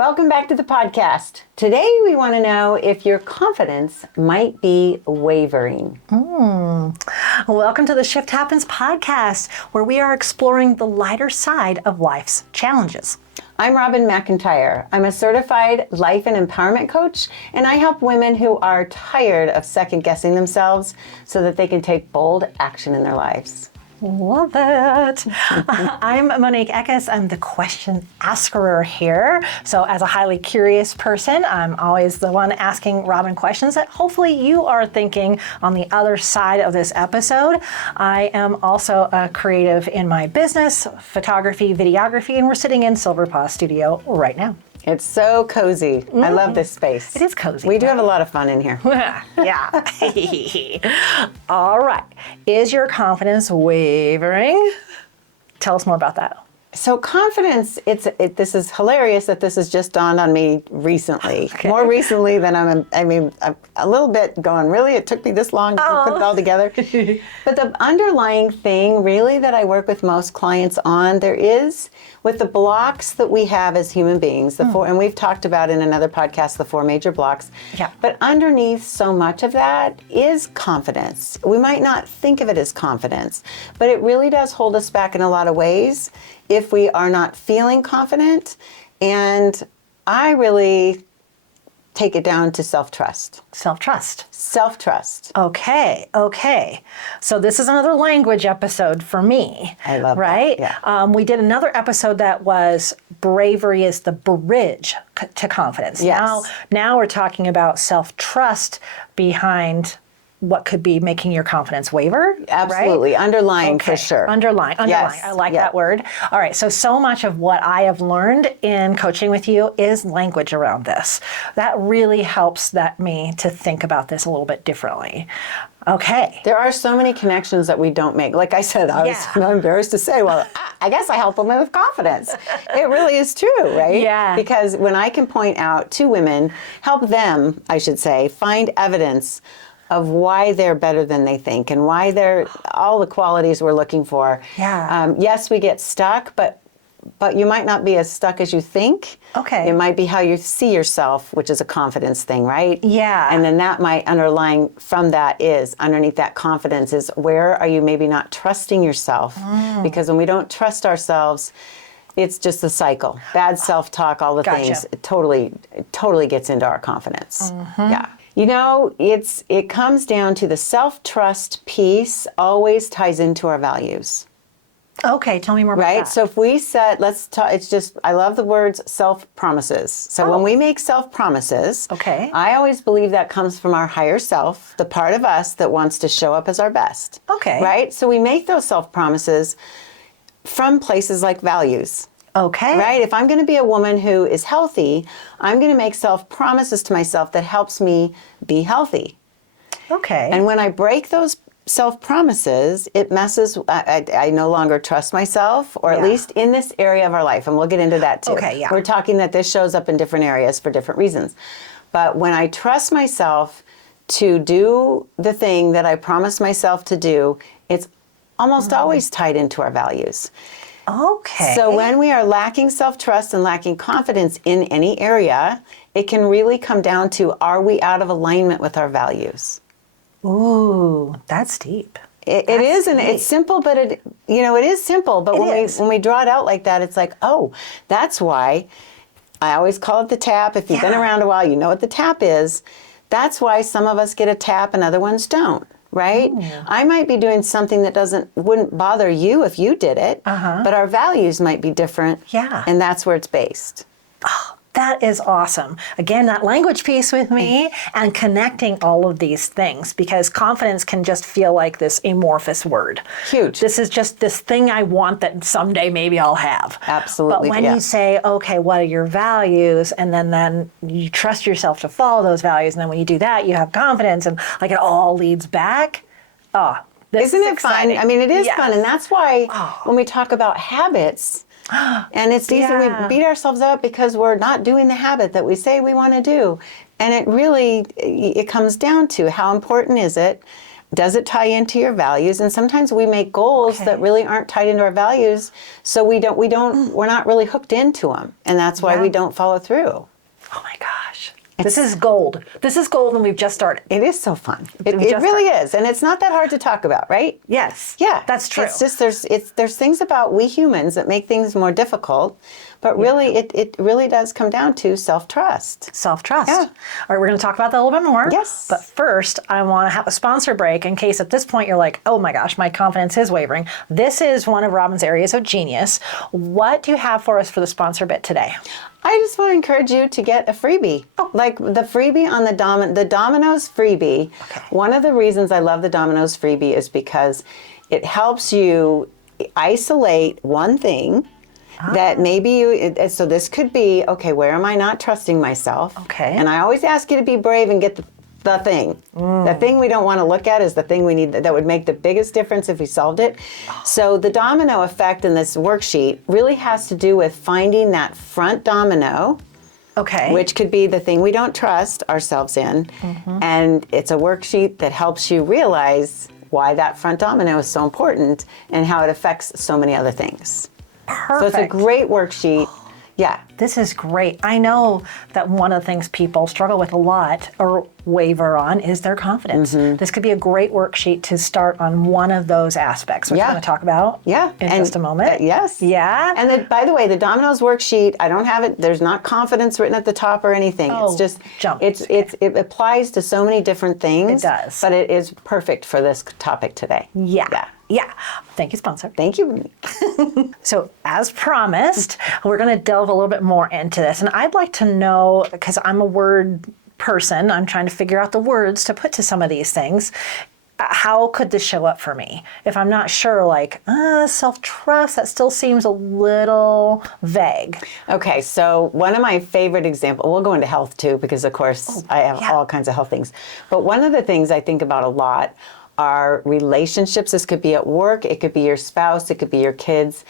Welcome back to the podcast. Today we want to know if your confidence might be wavering. Welcome to the Shift Happens podcast, where we are exploring the lighter side of life's challenges. I'm McIntire. I'm a certified life and empowerment coach, and I help women who are tired of second-guessing themselves so that they can take bold action in their lives. Love it. I'm Monique Eckes. I'm the question asker here. So as a highly curious person, I'm always the one asking Robin questions that hopefully you are thinking on the other side of this episode. I am also a creative in my business, photography, videography, and we're sitting in Silver Paw Studio right now. It's so cozy. I love this space. It is cozy. We do have a lot of fun in here. Yeah. All right. Is your confidence wavering? Tell us more about that. So confidence, this is hilarious that this has just dawned on me recently. Okay. More recently than I'm a little bit going, really? It took me this long to put it all together? But the underlying thing really that I work with most clients on, there is, with the blocks that we have as human beings, the four, and we've talked about in another podcast, the 4 major blocks. Yeah. But underneath so much of that is confidence. We might not think of it as confidence, but it really does hold us back in a lot of ways if we are not feeling confident. And I really take it down to self-trust. Self-trust. Self-trust. Okay. So this is another language episode for me. I love right? that. Yeah. We did another episode that was bravery is the bridge to confidence. Yes. Now we're talking about self-trust behind what could be making your confidence waver. Absolutely. Right? Underlying for sure. Underlying. Yes. I like that word. All right. So much of what I have learned in coaching with you is language around this. That really helps me to think about this a little bit differently. Okay. There are so many connections that we don't make. Like I said, I was not embarrassed to say, well, I guess I help women with confidence. It really is true, right? Yeah. Because when I can point out to women, help them, I should say, find evidence of why they're better than they think and why they're all the qualities we're looking for. Yeah. Yes, we get stuck, but you might not be as stuck as you think. Okay. It might be how you see yourself, which is a confidence thing, right? Yeah. And then that might underlying from that is, underneath that confidence is, where are you maybe not trusting yourself? Because when we don't trust ourselves, it's just a cycle. Bad self-talk, all the things, it totally gets into our confidence. Yeah. You know, it comes down to the self-trust piece always ties into our values. Okay, tell me more about that. Right? So if we set, I love the words self-promises. So when we make self-promises, I always believe that comes from our higher self, the part of us that wants to show up as our best. Okay. Right? So we make those self-promises from places like values. Okay. Right? If I'm going to be a woman who is healthy, I'm going to make self-promises to myself that helps me be healthy. Okay. And when I break those self-promises, it messes, I no longer trust myself, or at least in this area of our life. And we'll get into that too. Okay, yeah. We're talking that this shows up in different areas for different reasons. But when I trust myself to do the thing that I promised myself to do, it's almost always tied into our values. Okay. So when we are lacking self-trust and lacking confidence in any area, it can really come down to, are we out of alignment with our values? Ooh, that's deep. It is, and it's simple, but it is simple. But when we draw it out like that, it's like, oh, that's why I always call it the tap. If you've been around a while, you know what the tap is. That's why some of us get a tap and other ones don't. Right? I might be doing something that wouldn't bother you if you did it, but our values might be different. Yeah. And that's where it's based. Oh, that is awesome. Again, that language piece with me and connecting all of these things, because confidence can just feel like this amorphous word. Huge. This is just this thing I want that someday maybe I'll have. Absolutely. But when you say, okay, what are your values? And then you trust yourself to follow those values. And then when you do that, you have confidence, and like it all leads back. Isn't it exciting. fun? I mean, it is fun. And that's why when we talk about habits, and it's easy, we beat ourselves up because we're not doing the habit that we say we want to do. And it really, it comes down to how important is it? Does it tie into your values? And sometimes we make goals that really aren't tied into our values, so we're not really hooked into them, and that's why we don't follow through. Oh my gosh. This is gold. This is gold, and we've just started. It is so fun. It really is, and it's not that hard to talk about, right? Yes. Yeah, that's true. It's just there's things about we humans that make things more difficult, but really it really does come down to self-trust. Self-trust. Yeah. All right, we're going to talk about that a little bit more. Yes. But first, I want to have a sponsor break in case at this point you're like, oh my gosh, my confidence is wavering. This is one of Robin's areas of genius. What do you have for us for the sponsor bit today? I just want to encourage you to get a freebie. Like the freebie on the Domino's freebie. Okay. One of the reasons I love the Domino's freebie is because it helps you isolate one thing that maybe so this could be, okay, where am I not trusting myself? Okay. And I always ask you to be brave and get the thing. The thing we don't want to look at is the thing we need that would make the biggest difference if we solved it. So the domino effect in this worksheet really has to do with finding that front domino, which could be the thing we don't trust ourselves in. And it's a worksheet that helps you realize why that front domino is so important and how it affects so many other things. Perfect. So it's a great worksheet. Yeah. This is great. I know that one of the things people struggle with a lot or waver on is their confidence. This could be a great worksheet to start on one of those aspects, which we're going to talk about in just a moment. Yes. Yeah. And by the way, the Domino's worksheet, I don't have it, there's not confidence written at the top or anything. Oh, it's just, jump. it applies to so many different things. It does. But it is perfect for this topic today. Yeah. Thank you, sponsor. Thank you. So as promised, we're going to delve a little bit more into this. And I'd like to know, because I'm a word person, I'm trying to figure out the words to put to some of these things. How could this show up for me? If I'm not sure, like, self-trust, that still seems a little vague. Okay, so one of my favorite examples, we'll go into health too, because of course I have all kinds of health things. But one of the things I think about a lot are relationships. This could be at work, it could be your spouse, it could be your kids.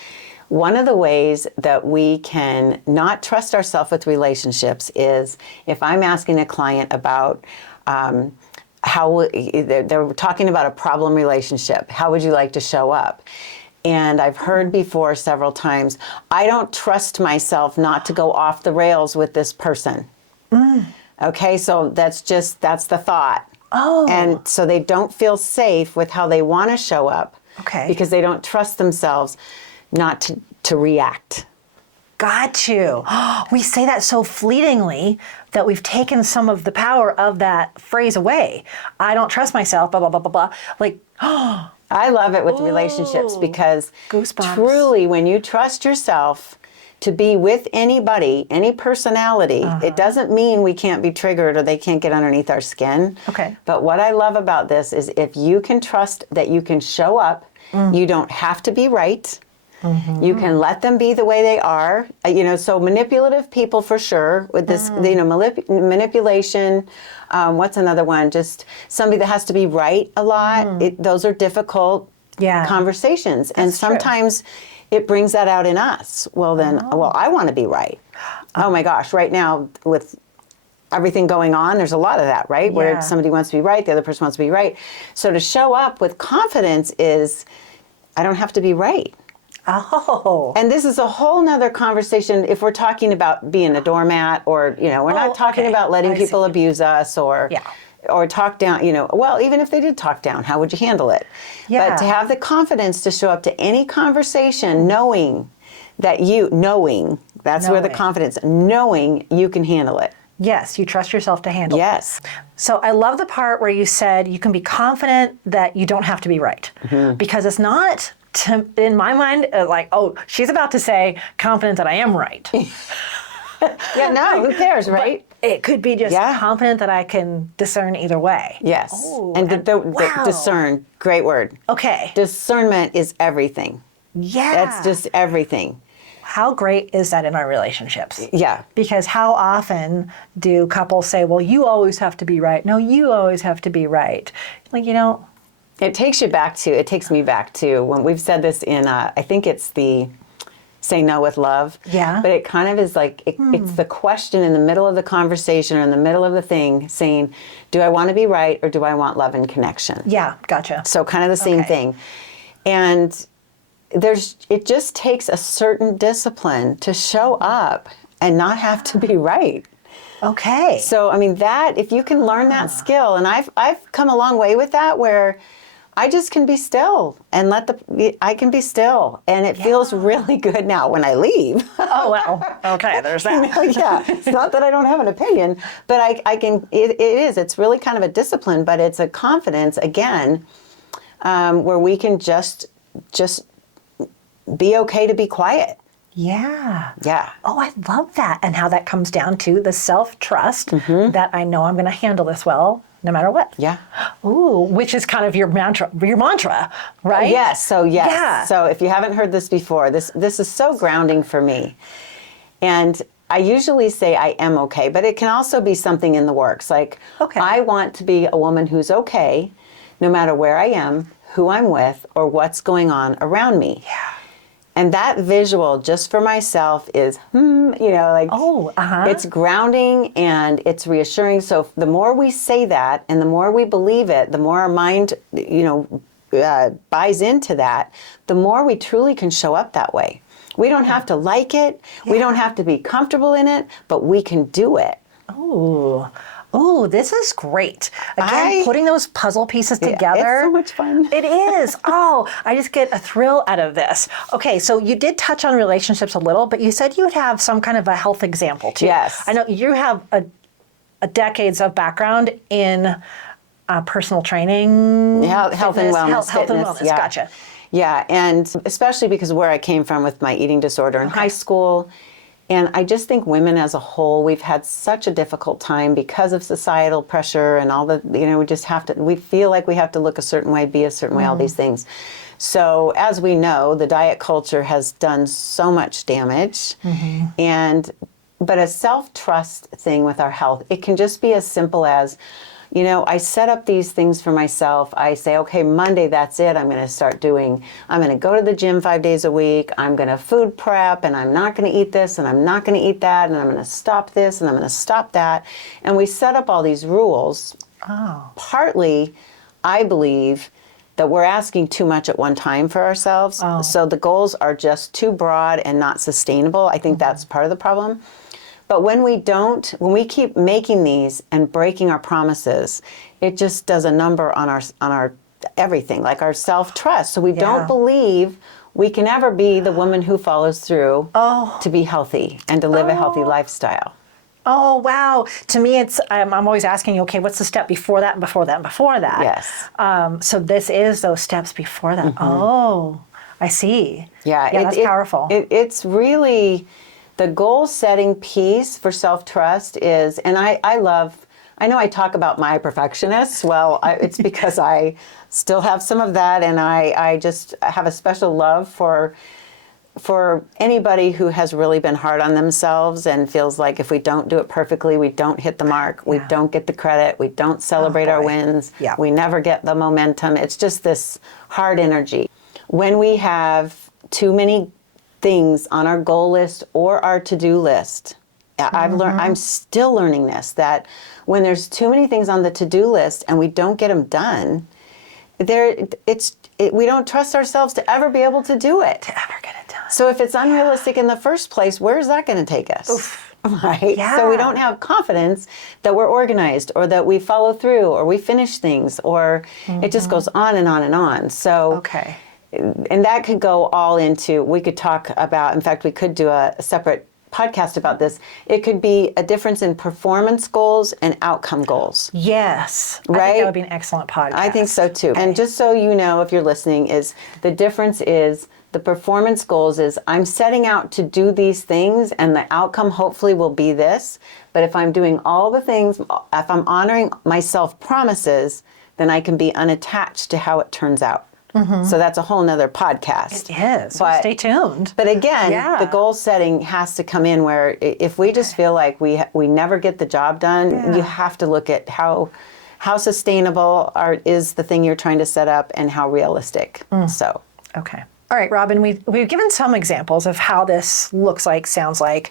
One of the ways that we can not trust ourselves with relationships is if I'm asking a client about how they're talking about a problem relationship, how would you like to show up? And I've heard before several times, I don't trust myself not to go off the rails with this person. Okay, so that's the thought. And so they don't feel safe with how they want to show up because they don't trust themselves not to react. Got you. We say that so fleetingly that we've taken some of the power of that phrase away. I don't trust myself, blah, blah, blah, blah, blah. Like, I love it with relationships because goosebumps. Truly when you trust yourself to be with anybody, any personality, it doesn't mean we can't be triggered or they can't get underneath our skin. Okay. But what I love about this is if you can trust that you can show up, you don't have to be right. You can let them be the way they are. So manipulative people for sure with this, manipulation. What's another one? Just somebody that has to be right a lot. Those are difficult conversations. And sometimes it brings that out in us. Well, then, I want to be right. Oh my gosh, right now with everything going on, there's a lot of that, right? Where somebody wants to be right, the other person wants to be right. So to show up with confidence is, I don't have to be right. And this is a whole nother conversation if we're talking about being a doormat or, we're not talking about letting people abuse us or talk down, well, even if they did talk down, how would you handle it? But to have the confidence to show up to any conversation knowing that's where the confidence, knowing you can handle it. Yes, you trust yourself to handle it. Yes. So I love the part where you said you can be confident that you don't have to be right. Because it's not, in my mind, like, oh, she's about to say confident that I am right. Who cares, right? But it could be just confident that I can discern either way. Yes. Discern, great word. Okay. Discernment is everything. Yeah. That's just everything. How great is that in our relationships? Yeah. Because how often do couples say, well, you always have to be right. No, you always have to be right. Like, It takes me back to when we've said this in, I think it's the say no with love. Yeah. But it kind of is like, it's the question in the middle of the conversation or in the middle of the thing saying, do I want to be right or do I want love and connection? Yeah, gotcha. So kind of the same thing. And it just takes a certain discipline to show up and not have to be right. Okay. So, I mean, if you can learn that skill, and I've come a long way with that, where I just can be still and I can be still. And it feels really good now when I leave. Oh, well, okay, there's that. Yeah, it's not that I don't have an opinion, but it's really kind of a discipline, but it's a confidence, again, where we can just be okay to be quiet. Yeah. Yeah. Oh, I love that. And how that comes down to the self-trust that I know I'm going to handle this well, no matter what. Yeah. Ooh, which is kind of your mantra, right? Yes. So yes. Yeah. So if you haven't heard this before, this is so grounding for me. And I usually say I am okay, but it can also be something in the works. Like, I want to be a woman who's okay, no matter where I am, who I'm with, or what's going on around me. Yeah. And that visual, just for myself, is, it's grounding and it's reassuring. So the more we say that and the more we believe it, the more our mind, buys into that, the more we truly can show up that way. We don't have to like it. Yeah. We don't have to be comfortable in it, but we can do it. Oh, this is great. Again, putting those puzzle pieces together. It's so much fun. It is. Oh, I just get a thrill out of this. Okay, so you did touch on relationships a little, but you said you would have some kind of a health example too. Yes. I know you have a decades of background in personal training. Health and wellness. Health and wellness, gotcha. Yeah, and especially because of where I came from with my eating disorder in high school. And I just think women as a whole, we've had such a difficult time because of societal pressure and all the, we feel like we have to look a certain way, be a certain way, all these things. So as we know, the diet culture has done so much damage. But a self-trust thing with our health, it can just be as simple as, I set up these things for myself. I say, okay, Monday, that's it. I'm going to go to the gym 5 days a week. I'm going to food prep, and I'm not going to eat this, and I'm not going to eat that, and I'm going to stop this, and I'm going to stop that. And we set up all these rules. Partly, I believe that we're asking too much at one time for ourselves. So the goals are just too broad and not sustainable. I think that's part of the problem. But when we keep making these and breaking our promises, it just does a number on our everything, like our self-trust. So we don't believe we can ever be the woman who follows through to be healthy and to live a healthy lifestyle. Oh, wow. To me, I'm always asking you, okay, what's the step before that and before that and before that? Yes. So this is those steps before that. Oh, I see. Yeah, that's powerful. It's really... The goal-setting piece for self-trust is, and I know I talk about my perfectionists. Well, it's because I still have some of that, and I just have a special love for anybody who has really been hard on themselves and feels like if we don't do it perfectly, we don't hit the mark, we don't get the credit, we don't celebrate our wins, we never get the momentum. It's just this hard energy. When we have too many things on our goal list or our to-do list. I'm still learning this, that when there's too many things on the to-do list and we don't get them done, we don't trust ourselves to ever be able to do it. To ever get it done. So if it's unrealistic in the first place, where is that going to take us? Oof. Right? Yeah. So we don't have confidence that we're organized or that we follow through or we finish things, or it just goes on and on and on. So and that could go all into, we could talk about, in fact, we could do a separate podcast about this. It could be a difference in performance goals and outcome goals. Yes. Right? I think that would be an excellent podcast. I think so too. And just so you know, if you're listening, is the difference is the performance goals is I'm setting out to do these things and the outcome hopefully will be this. But if I'm doing all the things, if I'm honoring my self-promises, then I can be unattached to how it turns out. So that's a whole nother podcast. It is. But stay tuned. But again, the goal setting has to come in where if we just feel like we never get the job done, you have to look at how sustainable is the thing you're trying to set up and how realistic. So. Okay. All right, Robin, we've given some examples of how this looks like, sounds like.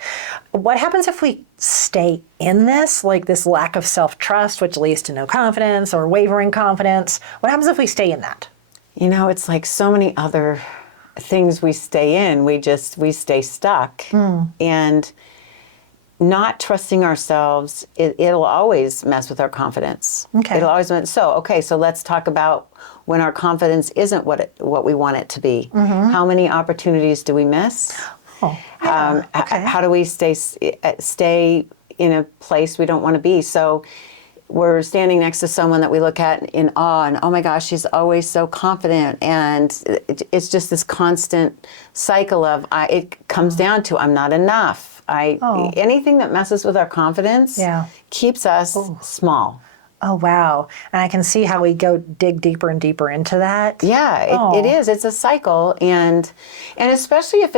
What happens if we stay in this, like this lack of self-trust, which leads to no confidence or wavering confidence? What happens if we stay in that? You know, it's like so many other things we stay in. We stay stuck. And not trusting ourselves, it'll always mess with our confidence. Okay. It'll always mess. So let's talk about when our confidence isn't what we want it to be. How many opportunities do we miss? Oh, yeah. Okay. How do we stay in a place we don't want to be? So we're standing next to someone that we look at in awe, and oh my gosh, she's always so confident, and it's just this constant cycle of it comes down to I'm not enough. Anything that messes with our confidence keeps us small. Oh, wow. And I can see how we dig deeper and deeper into that. Yeah, it is. It's a cycle. And especially if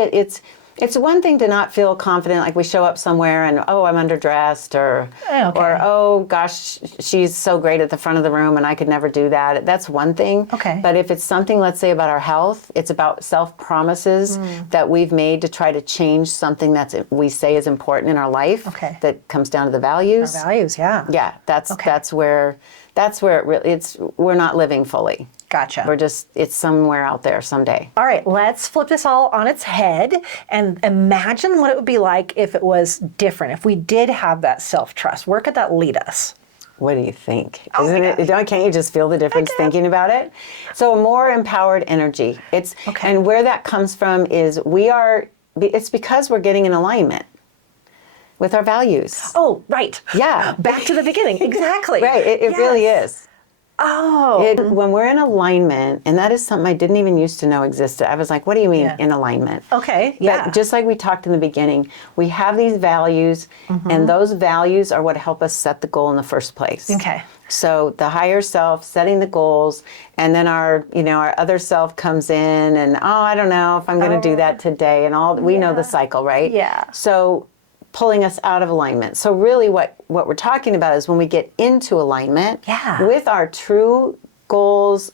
it's one thing to not feel confident, like we show up somewhere and, oh, I'm underdressed, or oh, gosh, she's so great at the front of the room and I could never do that. That's one thing. Okay. But if it's something, let's say, about our health, it's about self-promises that we've made to try to change something we say is important in our life that comes down to the values. Our values, yeah. Yeah, that's where it really, we're not living fully. Gotcha. It's somewhere out there someday. All right, let's flip this all on its head and imagine what it would be like if it was different, if we did have that self-trust. Where could that lead us? What do you think? Oh Can't you just feel the difference thinking about it? So a more empowered energy. And where that comes from is it's because we're getting in alignment with our values. Oh, right. Yeah. Back to the beginning. Exactly. Right. It really is. Oh. When we're in alignment, and that is something I didn't even used to know existed. I was like, what do you mean in alignment? Okay, yeah. But just like we talked in the beginning, we have these values, and those values are what help us set the goal in the first place. Okay. So the higher self setting the goals, and then our other self comes in and, I don't know if I'm going to do that today, and we know the cycle, right? Yeah. So pulling us out of alignment. So really what we're talking about is when we get into alignment with our true goals,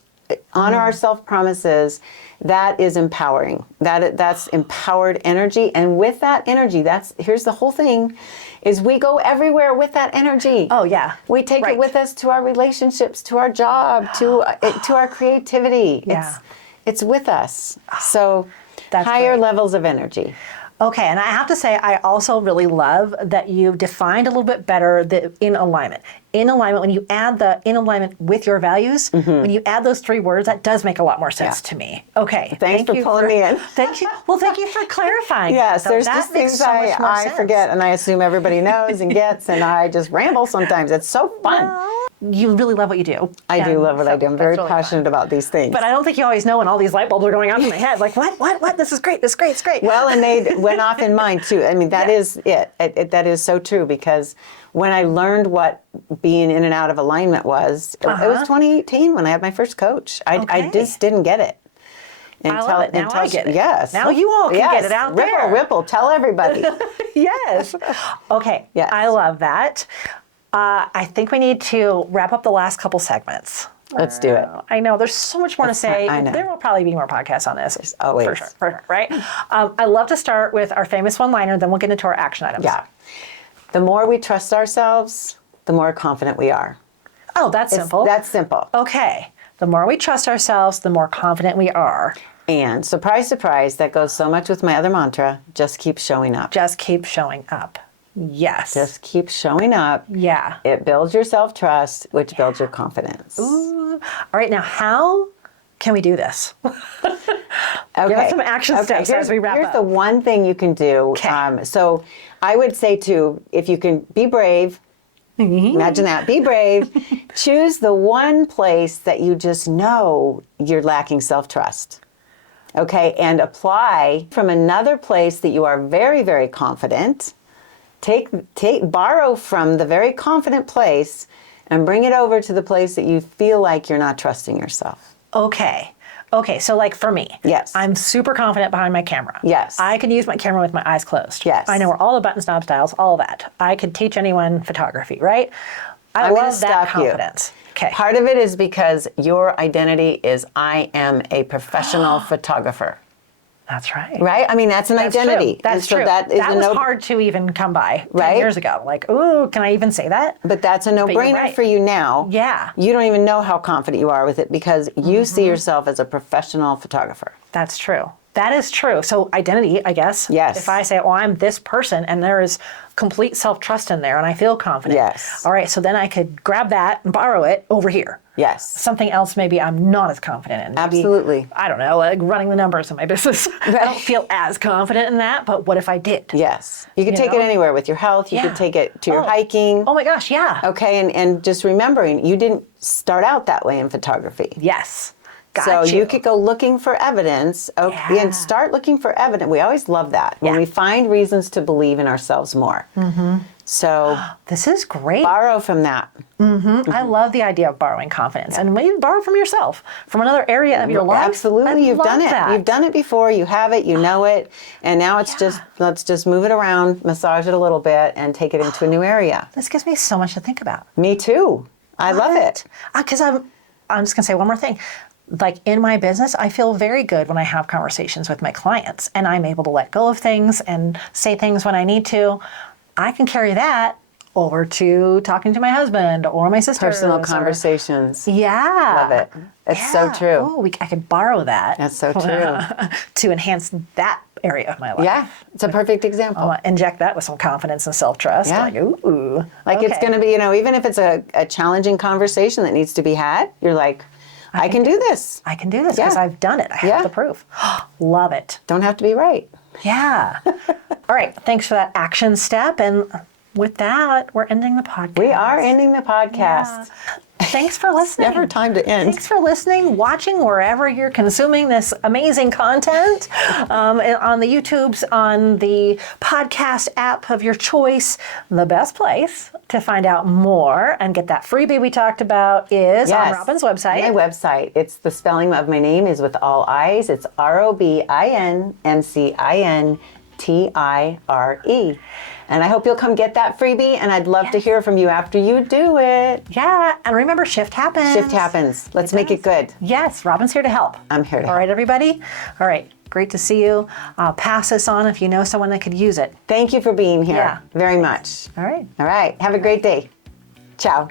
honor our self-promises, that is empowering. That's empowered energy. And with that energy, here's the whole thing, is we go everywhere with that energy. Oh, yeah. We take it with us to our relationships, to our job, to our creativity. Yeah. It's with us. So That's higher great. levels of energy. Okay, and I have to say, I also really love that you've defined a little bit better the in alignment. In alignment, when you add the in alignment with your values, when you add those three words, that does make a lot more sense to me. Okay. Thanks for pulling me in. Thank you. Well, thank you for clarifying. Yes, So there's that just makes things so much more I sense. forget, and I assume everybody knows and gets, and I just ramble sometimes. It's so fun. Well, you really love what you do. I do love what I do. I'm very really passionate about these things. But I don't think you always know when all these light bulbs are going off in my head. Like, what? This is great. This is great. It's great. Well, and they went off in mine too. I mean, that is it. That is so true, because when I learned what being in and out of alignment was, it was 2018 when I had my first coach. I just didn't get it. I love it. Now I get it. Yes. Now you all can get it out there. Ripple. Tell everybody. Yes. Okay. Yes. I love that. I think we need to wrap up the last couple segments. Let's do it. I know there's so much more to say. I know. There will probably be more podcasts on this. Always. For sure, right? I love to start with our famous one-liner, then we'll get into our action items. Yeah. The more we trust ourselves, the more confident we are. Oh, that's simple. That's simple. Okay. The more we trust ourselves, the more confident we are. And surprise, surprise, that goes so much with my other mantra, just keep showing up. Just keep showing up. Yes. Just keep showing up. Yeah. It builds your self-trust, which builds your confidence. Ooh. All right, now how can we do this? Okay. Give us some action steps as we wrap up. Here's the one thing you can do. Okay. So I would say too, if you can be brave, imagine that, be brave, choose the one place that you just know you're lacking self-trust. Okay, and apply from another place that you are very, very confident. Borrow from the very confident place and bring it over to the place that you feel like you're not trusting yourself. Okay, so like for me, Yes. I'm super confident behind my camera. Yes. I can use my camera with my eyes closed. Yes. I know where all the buttons, knobs, dials, all of that. I could teach anyone photography, right? I I'm gonna love that stop you. confidence. Okay. Part of it is because your identity is I am a professional photographer. That's right. Right? I mean, that's an identity. True. That's and so true. That is that was hard to even come by 10 Right? years ago. Like, ooh, can I even say that? But that's a no-brainer right. for you now. Yeah. You don't even know how confident you are with it because you see yourself as a professional photographer. That's true. That is true. So identity, I guess. Yes. If I say, well, I'm this person and there is complete self-trust in there and I feel confident. Yes. All right, so then I could grab that and borrow it over here. Yes. Something else maybe I'm not as confident in. Maybe, Absolutely. I don't know, like running the numbers in my business. I don't feel as confident in that, but what if I did? Yes. You could take it anywhere with your health. You could take it to your hiking. Oh my gosh, yeah. Okay, and just remembering, you didn't start out that way in photography. Yes. So you could go looking for evidence, and start looking for evidence. We always love that, when we find reasons to believe in ourselves more. So this is great. borrow from that. I love the idea of borrowing confidence. And maybe borrow from yourself, from another area of your life. Absolutely, you've done it. That. You've done it before, you have it, you know it, and now it's just, let's just move it around, massage it a little bit, and take it into a new area. This gives me so much to think about. Me too. I love it. Because I'm just going to say one more thing. Like in my business, I feel very good when I have conversations with my clients and I'm able to let go of things and say things when I need to. I can carry that over to talking to my husband or my sister. Personal conversations. Yeah. Love it. It's so true. Oh, I could borrow that. That's so true. To enhance that area of my life. Yeah, it's a perfect example. I'll inject that with some confidence and self-trust. Yeah. Like, ooh. Like it's going to be, even if it's a challenging conversation that needs to be had, you're like, I can do this. I can do this because I've done it. I have the proof. Love it. Don't have to be right. Yeah. All right. Thanks for that action step. And with that, we're ending the podcast. We are ending the podcast. Yeah. Thanks for listening. Never time to end. Thanks for listening, watching wherever you're consuming this amazing content, on the YouTubes, on the podcast app of your choice. The best place to find out more and get that freebie we talked about is on Robin's website. My website. It's the spelling of my name is with all I's. It's ROBINMCINTIRE. And I hope you'll come get that freebie, and I'd love to hear from you after you do it. Yeah, and remember, shift happens. Shift happens. Let's make it good. Yes, Robin's here to help. I'm here to help. All right, everybody? All right, great to see you. Pass this on if you know someone that could use it. Thank you for being here very much. All right. All right. Have a great day. Ciao.